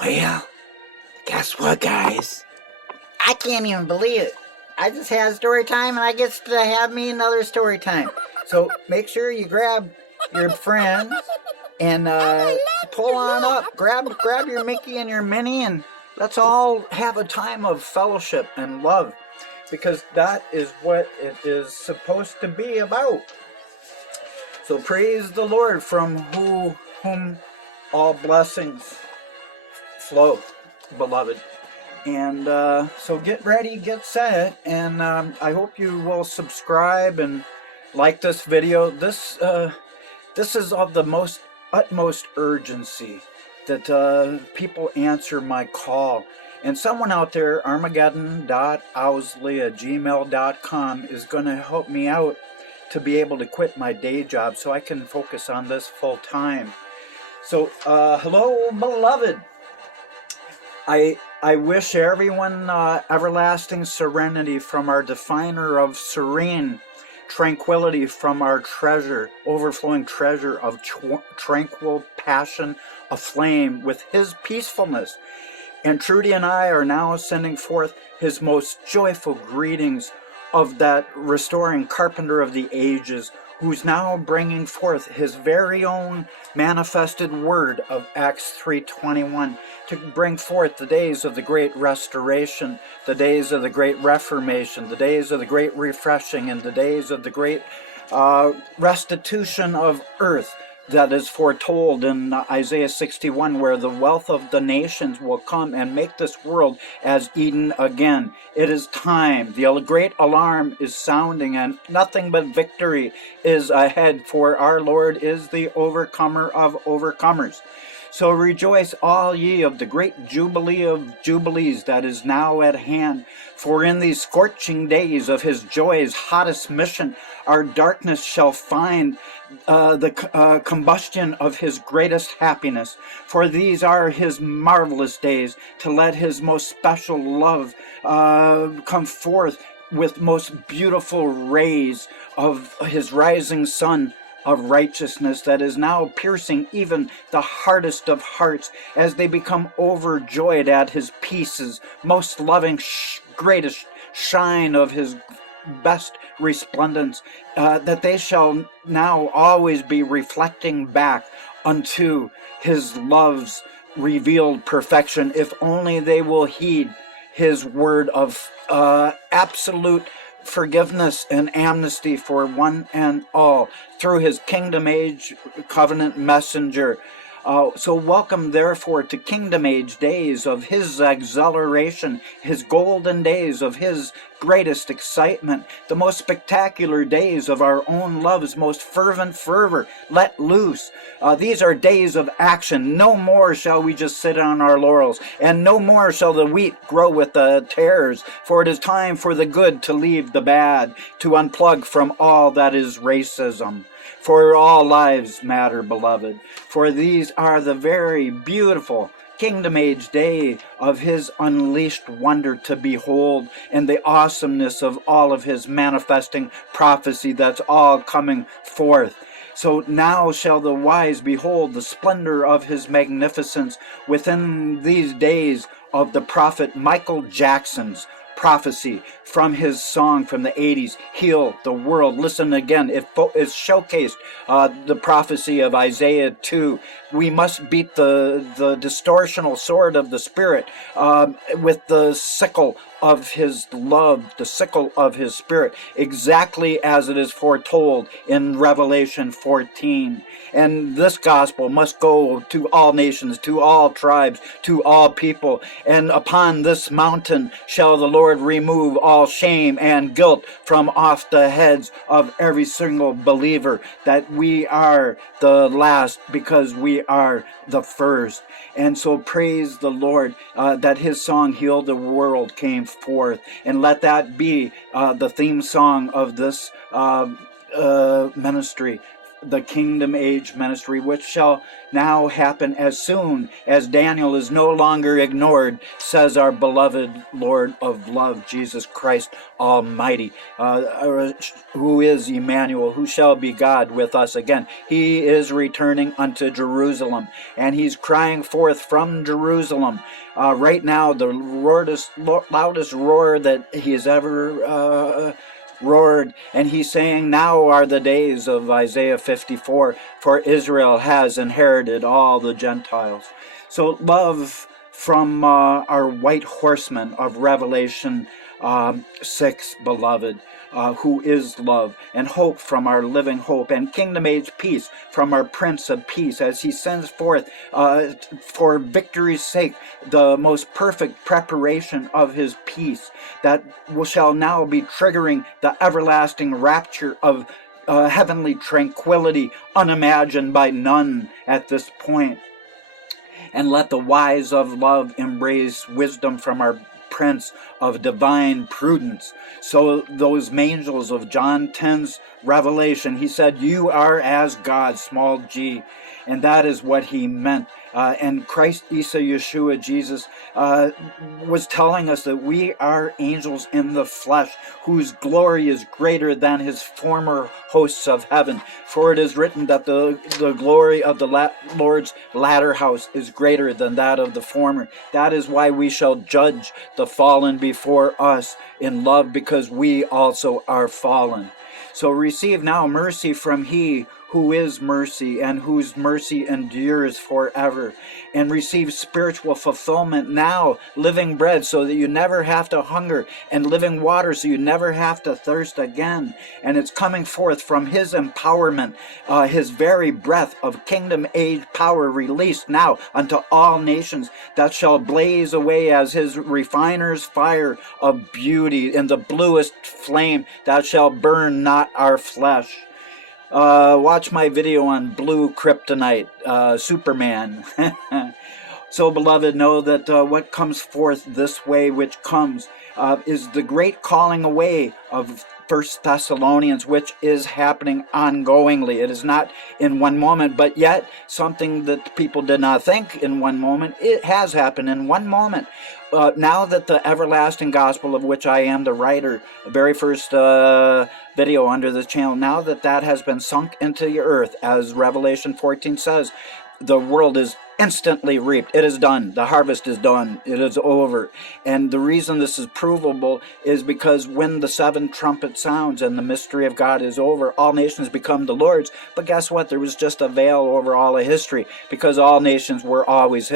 Well, guess what, guys? I can't even believe it. I just had story time and I get to have me another story time. So make sure you grab your friends and pull on up. Grab your Mickey and your Minnie and let's all have a time of fellowship and love, because that is what it is supposed to be about. So praise the Lord, from whom all blessings flow, beloved. And so get ready, get set, and I hope you will subscribe and like this video. This is of the utmost urgency that people answer my call. And someone out there, armageddon.owsley@gmail.com, is going to help me out to be able to quit my day job so I can focus on this full time. So, hello, beloved. I wish everyone everlasting serenity from our definer of serene, tranquility from our treasure, overflowing treasure of tranquil passion aflame with his peacefulness. And Trudy and I are now sending forth his most joyful greetings of that restoring carpenter of the ages, who's now bringing forth his very own manifested word of Acts 3:21 to bring forth the days of the great restoration, the days of the great reformation, the days of the great refreshing, and the days of the great restitution of earth that is foretold in Isaiah 61, where the wealth of the nations will come and make this world as Eden again. It is time. The great alarm is sounding, and nothing but victory is ahead, for our Lord is the overcomer of overcomers. So rejoice, all ye, of the great jubilee of jubilees that is now at hand. For in these scorching days of his joy's hottest mission, our darkness shall find the combustion of his greatest happiness. For these are his marvelous days, to let his most special love come forth with most beautiful rays of his rising sun of righteousness, that is now piercing even the hardest of hearts, as they become overjoyed at his peace's most loving greatest shine of his best resplendence, that they shall now always be reflecting back unto his love's revealed perfection, if only they will heed his word of absolute forgiveness and amnesty for one and all through his kingdom age covenant messenger. So welcome therefore to kingdom age days of his exhilaration, his golden days of his greatest excitement, the most spectacular days of our own love's most fervent fervor let loose. These are days of action. No more shall we just sit on our laurels, and no more shall the wheat grow with the tares, for it is time for the good to leave the bad, to unplug from all that is racism. For all lives matter, beloved, for these are the very beautiful kingdom age day of his unleashed wonder to behold, and the awesomeness of all of his manifesting prophecy that's all coming forth. So now shall the wise behold the splendor of his magnificence within these days of the prophet Michael Jackson's prophecy from his song from the 80s, Heal the World. Listen again, it showcased the prophecy of Isaiah 2. We must beat the distortional sword of the Spirit with the sickle of his love, the sickle of his Spirit, exactly as it is foretold in Revelation 14. And this gospel must go to all nations, to all tribes, to all people. And upon this mountain shall the Lord remove all shame and guilt from off the heads of every single believer, that we are the last because we are the first. And so praise the Lord that his song Heal the World came forth, and let that be the theme song of this ministry the kingdom age ministry, which shall now happen as soon as Daniel is no longer ignored, says our beloved Lord of love, Jesus Christ Almighty, who is Emmanuel, who shall be God with us again. He is returning unto Jerusalem, and he's crying forth from Jerusalem. Right now, the loudest roar that he has ever roared, and he's saying, now are the days of Isaiah 54, for Israel has inherited all the Gentiles. So love from our white horseman of Revelation 6, beloved, who is love, and hope from our living hope, and kingdom age peace from our Prince of Peace, as he sends forth for victory's sake the most perfect preparation of his peace that shall now be triggering the everlasting rapture of heavenly tranquility unimagined by none at this point. And let the wise of love embrace wisdom from our Prince of divine prudence. So those angels of John 10's Revelation, he said, you are as God, small g. And that is what he meant. And Christ Isa Yeshua Jesus was telling us that we are angels in the flesh, whose glory is greater than his former hosts of heaven. For it is written that the glory of the Lord's latter house is greater than that of the former. That is why we shall judge the fallen before us in love, because we also are fallen. So receive now mercy from he who is mercy, and whose mercy endures forever. And receive spiritual fulfillment now, living bread, so that you never have to hunger, and living water, so you never have to thirst again. And it's coming forth from his empowerment, his very breath of kingdom age power released now unto all nations, that shall blaze away as his refiner's fire of beauty in the bluest flame, that shall burn not our flesh. Watch my video on blue kryptonite, Superman. So, beloved, know that what comes forth this way, which comes, is the great calling away of 1 Thessalonians, which is happening ongoingly. It is not in one moment, but yet something that people did not think in one moment. It has happened in one moment. Now that the everlasting gospel, of which I am the writer, the very first video under this channel, now that that has been sunk into the earth, as Revelation 14 says, the world is instantly reaped. It is done. The harvest is done. It is over. And the reason this is provable is because when the 7th trumpet sounds and the mystery of God is over, all nations become the Lord's. But guess what? There was just a veil over all of history, because all nations were always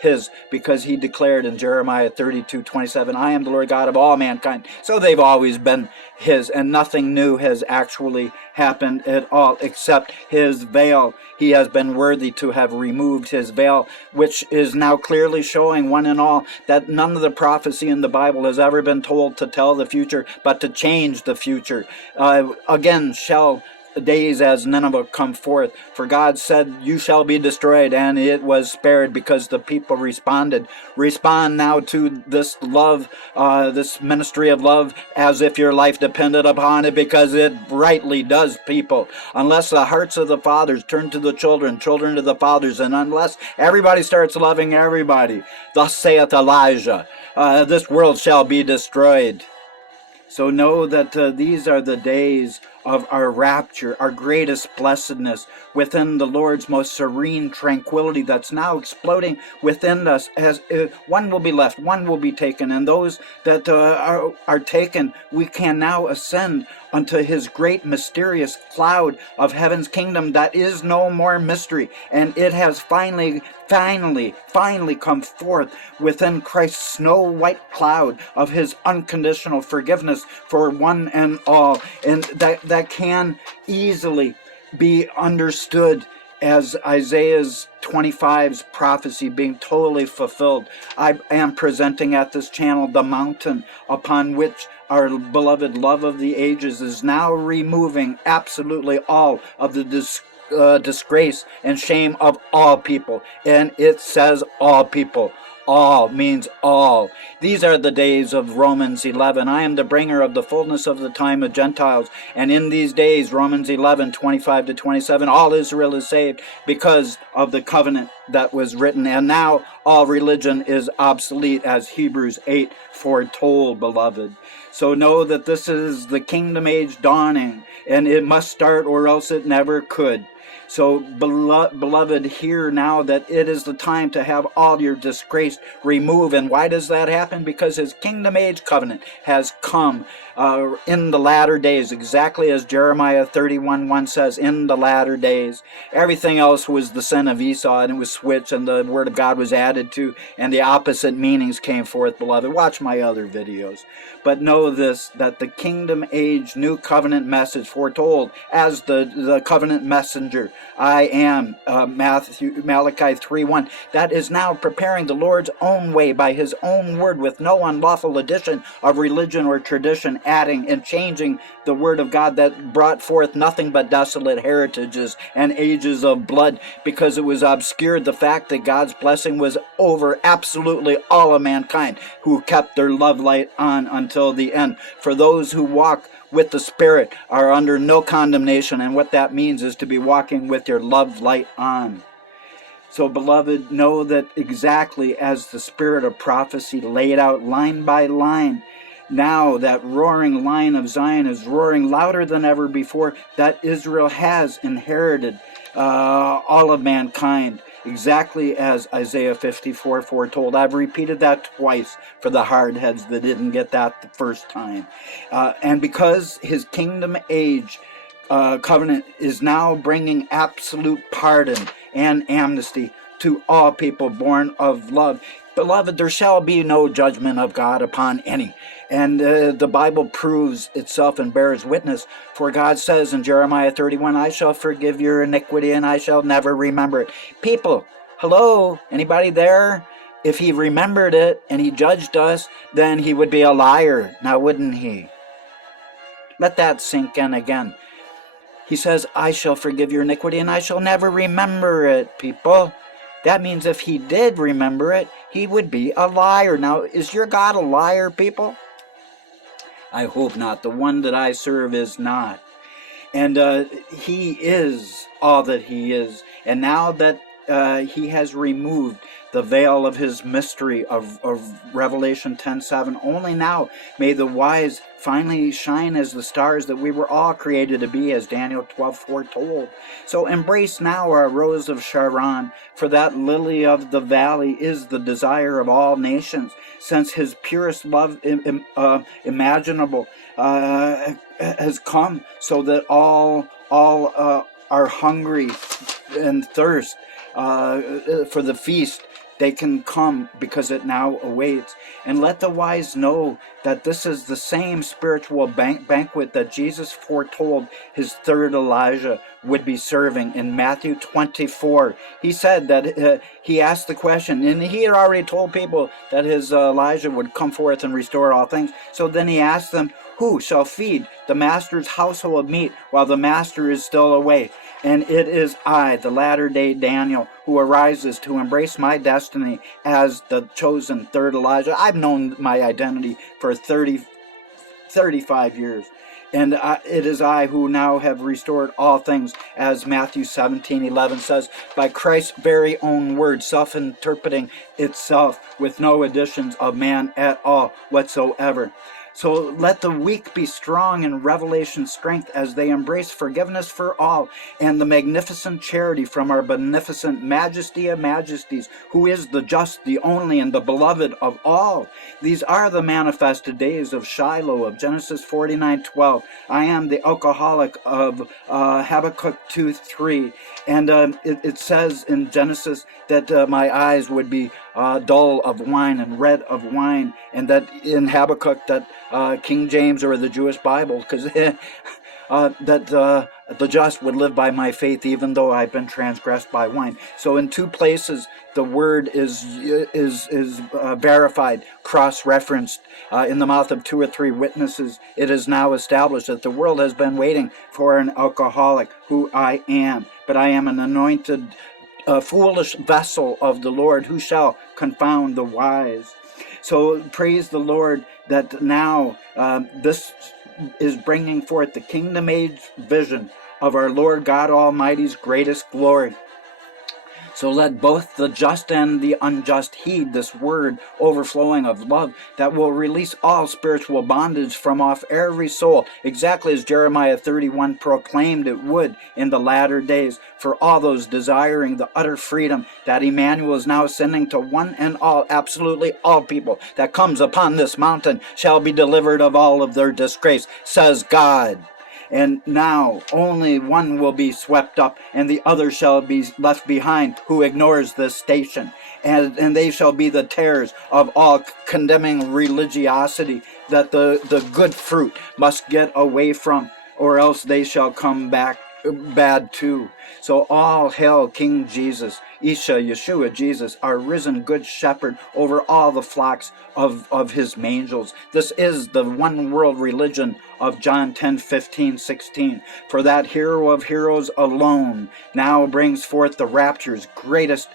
his, because he declared in Jeremiah 32:27, I am the Lord God of all mankind. So they've always been his, and nothing new has actually happened at all except his veil. He has been worthy to have removed his veil, which is now clearly showing one and all that none of the prophecy in the Bible has ever been told to tell the future, but to change the future. Again shall days as Nineveh come forth, for God said, you shall be destroyed, and it was spared because the people responded. Respond now to this love, this ministry of love, as if your life depended upon it, because it rightly does, people. Unless the hearts of the fathers turn to the children, children to the fathers, and unless everybody starts loving everybody, thus saith Elijah, this world shall be destroyed. So know that these are the days of our rapture, our greatest blessedness, within the Lord's most serene tranquility that's now exploding within us. As one will be left, one will be taken, and those that are taken, we can now ascend unto his great mysterious cloud of heaven's kingdom that is no more mystery, and it has finally come forth within Christ's snow white cloud of his unconditional forgiveness for one and all, and that can easily be understood as Isaiah's 25's prophecy being totally fulfilled. I am presenting at this channel the mountain upon which our beloved love of the ages is now removing absolutely all of the disgrace and shame of all people. And it says all people. All means all. These are the days of Romans 11. I am the bringer of the fullness of the time of Gentiles. And in these days, Romans 11, 25 to 27, all Israel is saved because of the covenant that was written. And now all religion is obsolete, as Hebrews 8 foretold, beloved. So know that this is the kingdom age dawning, and it must start or else it never could. So, beloved, hear now that it is the time to have all your disgrace removed. And why does that happen? Because his kingdom age covenant has come in the latter days, exactly as Jeremiah 31:1 says, in the latter days. Everything else was the sin of Esau, and it was switched, and the word of God was added to, and the opposite meanings came forth, beloved. Watch my other videos. But know this, that the kingdom age new covenant message foretold as the covenant messenger, I am, Malachi 3:1, that is now preparing the Lord's own way by his own word, with no unlawful addition of religion or tradition, adding and changing the word of God, that brought forth nothing but desolate heritages and ages of blood, because it was obscured the fact that God's blessing was over absolutely all of mankind who kept their love light on until the end. For those who walk with the Spirit are under no condemnation, and what that means is to be walking with your love light on. So, beloved, know that exactly as the spirit of prophecy laid out line by line, now that roaring lion of Zion is roaring louder than ever before, that Israel has inherited all of mankind, exactly as Isaiah 54 foretold. I've repeated that twice for the hardheads that didn't get that the first time. And because his kingdom age covenant is now bringing absolute pardon and amnesty to all people born of love, beloved, there shall be no judgment of God upon any. And the Bible proves itself and bears witness. For God says in Jeremiah 31, I shall forgive your iniquity and I shall never remember it. People, hello, anybody there? If he remembered it and he judged us, then he would be a liar, now wouldn't he? Let that sink in again. He says, I shall forgive your iniquity and I shall never remember it, people. That means if he did remember it, he would be a liar. Now, is your God a liar, people? I hope not. The one that I serve is not. And he is all that he is. And now that he has removed the veil of his mystery of Revelation 10:7, only now may the wise finally shine as the stars that we were all created to be, as Daniel 12 foretold. So embrace now our rose of Sharon, for that lily of the valley is the desire of all nations, since his purest love imaginable has come, so that all are hungry and thirst for the feast. They can come because it now awaits. And let the wise know that this is the same spiritual banquet that Jesus foretold his third Elijah would be serving in Matthew 24. He said that he asked the question, and he had already told people that his Elijah would come forth and restore all things. So then he asked them, who shall feed the master's household meat while the master is still away? And it is I, the latter-day Daniel, who arises to embrace my destiny as the chosen third Elijah. I've known my identity for 35 years. And it is I who now have restored all things, as Matthew 17:11 says, by Christ's very own word, self-interpreting itself with no additions of man at all whatsoever. So let the weak be strong in revelation strength as they embrace forgiveness for all and the magnificent charity from our beneficent Majesty of Majesties, who is the just, the only, and the beloved of all. These are the manifested days of Shiloh of Genesis 49:12. I am the alcoholic of Habakkuk 2:3. And it says in Genesis that my eyes would be dull of wine and red of wine, and that in Habakkuk that King James or the Jewish Bible, because that the just would live by my faith, even though I've been transgressed by wine. So in two places the word is verified, cross-referenced in the mouth of two or three witnesses. It is now established that the world has been waiting for an alcoholic, who I am, but I am an anointed a foolish vessel of the Lord, who shall confound the wise? So praise the Lord that now this is bringing forth the kingdom age vision of our Lord God Almighty's greatest glory. So let both the just and the unjust heed this word overflowing of love that will release all spiritual bondage from off every soul, exactly as Jeremiah 31 proclaimed it would in the latter days, for all those desiring the utter freedom that Emmanuel is now sending to one and all, absolutely all people that comes upon this mountain shall be delivered of all of their disgrace, says God. And now only one will be swept up, and the other shall be left behind who ignores this station. And they shall be the tares of all condemning religiosity that the good fruit must get away from, or else they shall come back bad too. So all hail King Jesus, Isha, Yeshua, Jesus, our risen good shepherd over all the flocks of his angels. This is the one world religion of John 10, 15, 16. For that hero of heroes alone now brings forth the rapture's greatest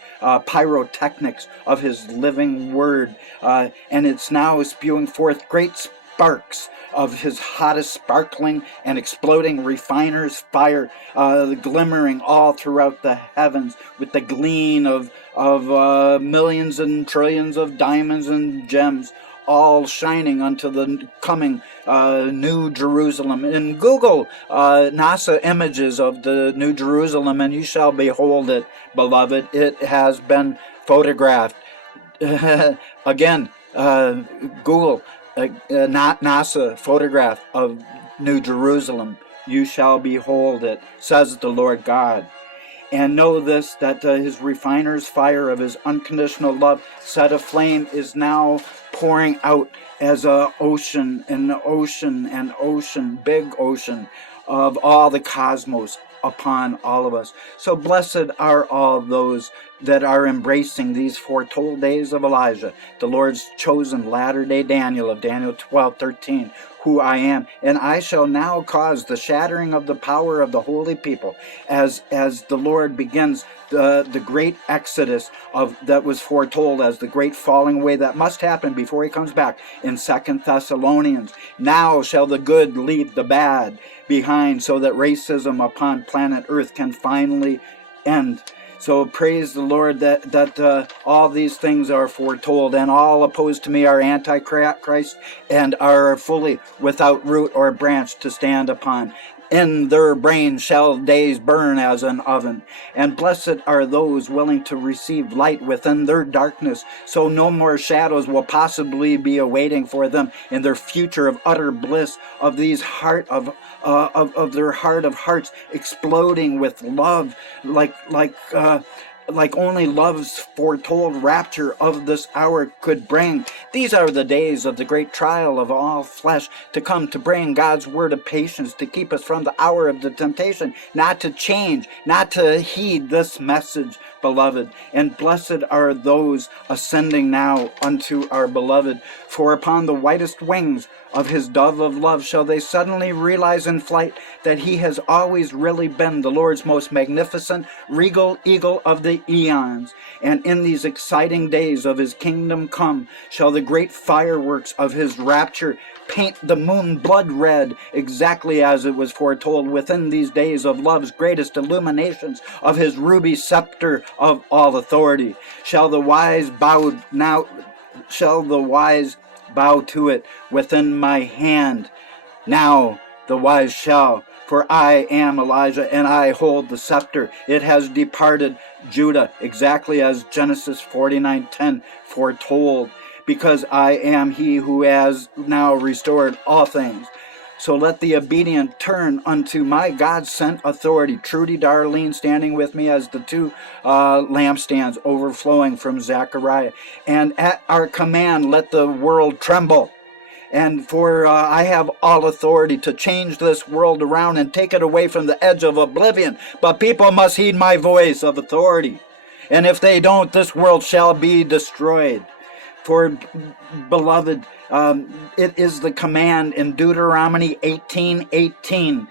pyrotechnics of his living word. And it's now spewing forth great sparks of his hottest sparkling and exploding refiner's fire, glimmering all throughout the heavens with the gleam of millions and trillions of diamonds and gems, all shining unto the coming New Jerusalem. And Google NASA images of the New Jerusalem, and you shall behold it, beloved. It has been photographed. Again, Google NASA photograph of New Jerusalem. You shall behold it, says the Lord God. And know this, that his refiner's fire of his unconditional love set aflame is now pouring out as a ocean and ocean and ocean, big ocean of all the cosmos upon all of us. So blessed are all those that are embracing these foretold days of Elijah, the Lord's chosen latter-day Daniel of Daniel 12:13, who I am, and I shall now cause the shattering of the power of the holy people, as the Lord begins the great exodus that was foretold as the great falling away that must happen before he comes back in 2 Thessalonians. Now shall the good leave the bad behind, so that racism upon planet Earth can finally end. So praise the Lord that all these things are foretold, and all opposed to me are antichrist and are fully without root or branch to stand upon. In their brains shall days burn as an oven. And blessed are those willing to receive light within their darkness, so no more shadows will possibly be awaiting for them in their future of utter bliss, of these of their heart of hearts exploding with love, like only love's foretold rapture of this hour could bring. These are the days of the great trial of all flesh, to come to bring God's word of patience, to keep us from the hour of the temptation, not to change, not to heed this message, beloved. And blessed are those ascending now unto our beloved, for upon the whitest wings of his dove of love shall they suddenly realize in flight that he has always really been the Lord's most magnificent regal eagle of the eons. And in these exciting days of his kingdom come shall the great fireworks of his rapture paint the moon blood red, exactly as it was foretold within these days of love's greatest illuminations of his ruby scepter of all authority. Shall the wise bow to it within my hand? Now the wise shall, for I am Elijah, and I hold the scepter. It has departed Judah, exactly as Genesis 49:10 foretold, because I am he who has now restored all things. So let the obedient turn unto my God-sent authority. Trudy Darlene standing with me as the two lampstands overflowing from Zechariah. And at our command, let the world tremble. And for I have all authority to change this world around and take it away from the edge of oblivion. But people must heed my voice of authority. And if they don't, this world shall be destroyed. For, beloved, it is the command in Deuteronomy 18:18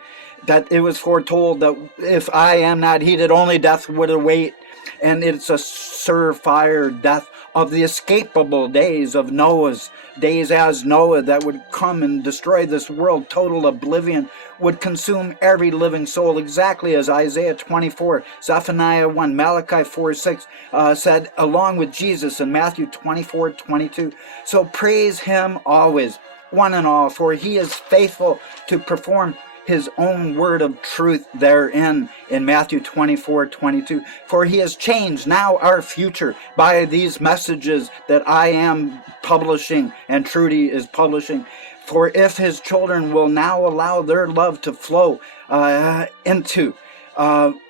that it was foretold that if I am not heeded, only death would await. and it's a surefire death of the escapable days of Noah's days, as Noah, that would come and destroy this world. Total oblivion would consume every living soul, exactly as Isaiah 24, Zephaniah 1, Malachi 4:6 said, along with Jesus in Matthew 24:22. So praise him always, one and all, for he is faithful to perform his own word of truth therein in Matthew 24:22. For he has changed now our future by these messages that I am publishing and Trudy is publishing. For if his children will now allow their love to flow into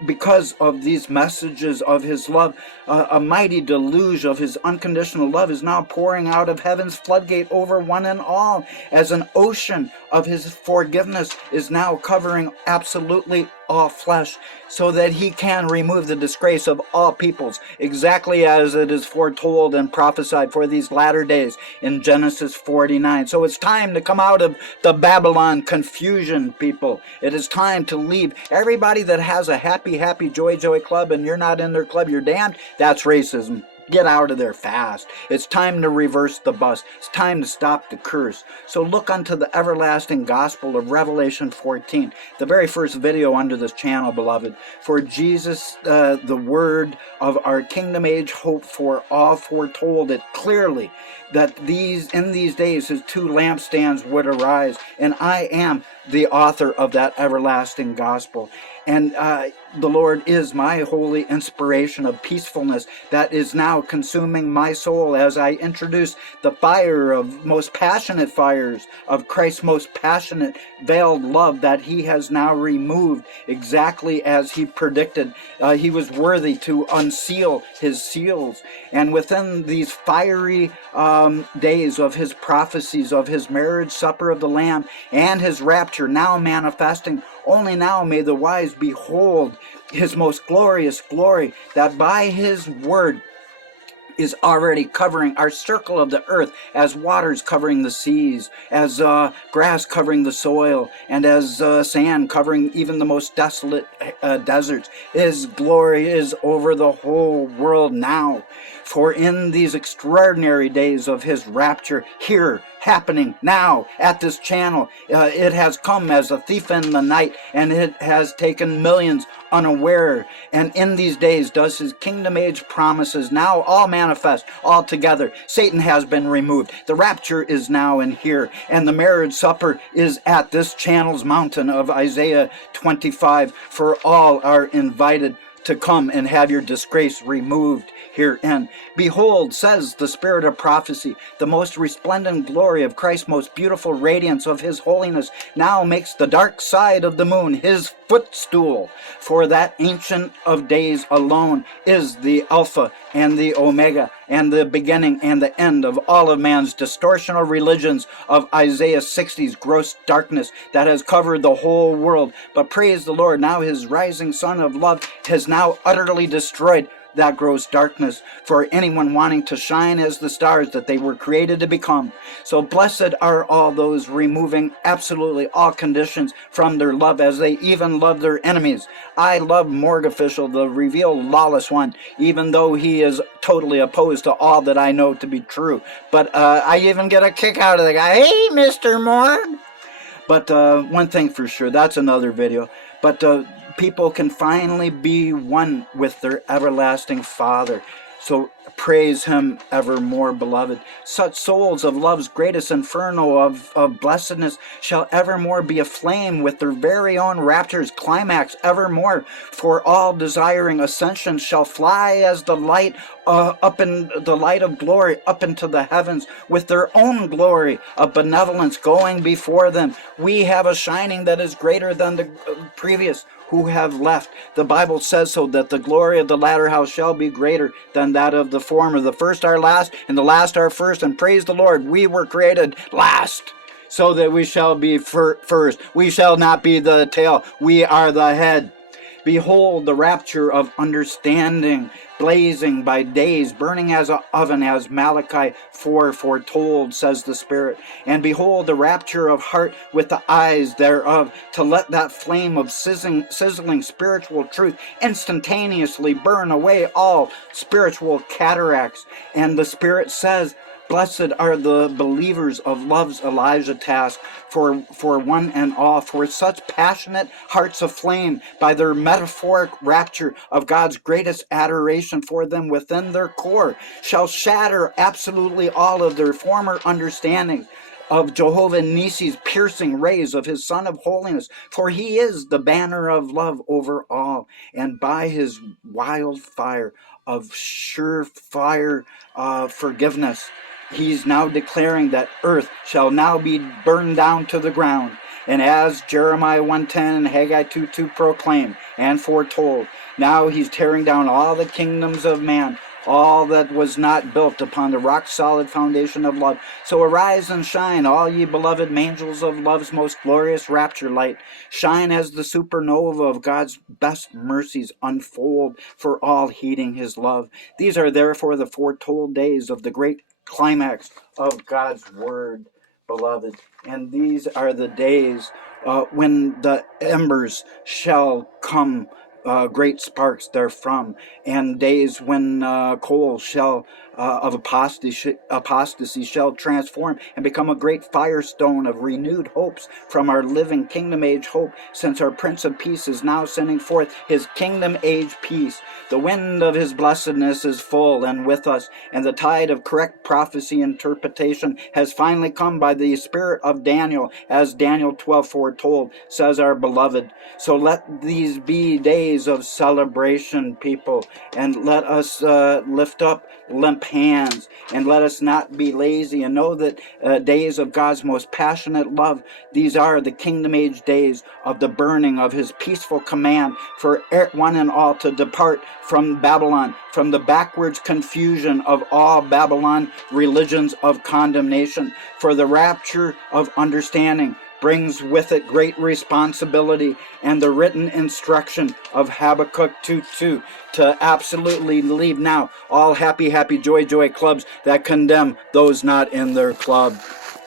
because of these messages of his love, a mighty deluge of his unconditional love is now pouring out of heaven's floodgate over one and all, as an ocean of his forgiveness is now covering absolutely all flesh, so that he can remove the disgrace of all peoples, exactly as it is foretold and prophesied for these latter days in Genesis 49. So it's time to come out of the Babylon confusion, people. It is time to leave. Everybody that has a happy, joy club and you're not in their club, you're damned. That's racism. Get out of there fast. It's time to reverse the bus. It's time to stop the curse. So look unto the everlasting gospel of Revelation 14, the very first video under this channel, beloved. For Jesus, the word of our kingdom age hope for all, foretold it clearly that in these days his two lampstands would arise, and I am the author of that everlasting gospel. And the Lord is my holy inspiration of peacefulness that is now consuming my soul as I introduce the fire of most passionate fires of Christ's most passionate veiled love that he has now removed, exactly as he predicted. He was worthy to unseal his seals. And within these fiery days of his prophecies of his marriage supper of the Lamb and his rapture now manifesting, only now may the wise behold his most glorious glory, that by his word is already covering our circle of the earth, as waters covering the seas, as grass covering the soil, and as sand covering even the most desolate deserts. His glory is over the whole world now. For in these extraordinary days of his rapture, here, happening now at this channel, it has come as a thief in the night, and it has taken millions unaware. And in these days does his kingdom age promises now all manifest all together. Satan has been removed. The rapture is now in here, and the marriage supper is at this channel's mountain of Isaiah 25. For all are invited to come and have your disgrace removed herein. Behold, says the Spirit of prophecy, the most resplendent glory of Christ's most beautiful radiance of his holiness now makes the dark side of the moon his footstool. For that Ancient of Days alone is the Alpha and the Omega, and the beginning and the end of all of man's distortional religions of Isaiah 60's gross darkness that has covered the whole world. But praise the Lord, now his rising sun of love has now utterly destroyed that gross darkness for anyone wanting to shine as the stars that they were created to become. So blessed are all those removing absolutely all conditions from their love, as they even love their enemies. I love Morgue Official, the revealed lawless one, even though he is totally opposed to all that I know to be true. But I even get a kick out of the guy. Hey, Mr. Morgue! But one thing for sure, that's another video. But people can finally be one with their everlasting Father. So praise him evermore, beloved. Such souls of love's greatest inferno of blessedness shall evermore be aflame with their very own rapture's climax evermore. For all desiring ascension shall fly as the light up in the light of glory up into the heavens, with their own glory of benevolence going before them. We have a shining that is greater than the previous who have left. The Bible says so, that the glory of the latter house shall be greater than that of the former. The first are last, and the last are first. And praise the Lord, we were created last, so that we shall be first. We shall not be the tail, we are the head. Behold the rapture of understanding, blazing by days, burning as an oven, as Malachi 4 foretold, says the Spirit. And behold the rapture of heart with the eyes thereof, to let that flame of sizzling spiritual truth instantaneously burn away all spiritual cataracts. And the Spirit says, blessed are the believers of love's Elijah task, for one and all, for such passionate hearts aflame by their metaphoric rapture of God's greatest adoration for them within their core, shall shatter absolutely all of their former understanding of Jehovah Nissi's piercing rays of his Son of Holiness, for he is the banner of love over all, and by his wildfire of surefire forgiveness, he's now declaring that earth shall now be burned down to the ground. And as Jeremiah 1:10 and Haggai 2:2 proclaim and foretold, now he's tearing down all the kingdoms of man, all that was not built upon the rock-solid foundation of love. So arise and shine, all ye beloved angels of love's most glorious rapture light. Shine as the supernova of God's best mercies unfold for all heeding his love. These are therefore the foretold days of the great climax of God's word, beloved. And these are the days when the embers shall come, great sparks therefrom, and days when coal shall of apostasy shall transform and become a great firestone of renewed hopes from our living kingdom age hope, since our Prince of Peace is now sending forth his kingdom age peace. The wind of his blessedness is full and with us, and the tide of correct prophecy interpretation has finally come by the spirit of Daniel, as Daniel 12 foretold, says our beloved. So let these be days of celebration, people, and let us lift up limp hands, and let us not be lazy, and know that days of God's most passionate love, these are the kingdom age days of the burning of his peaceful command for one and all to depart from Babylon, from the backwards confusion of all Babylon religions of condemnation. For the rapture of understanding brings with it great responsibility, and the written instruction of Habakkuk 2:2 to absolutely leave now all happy, joy clubs that condemn those not in their club.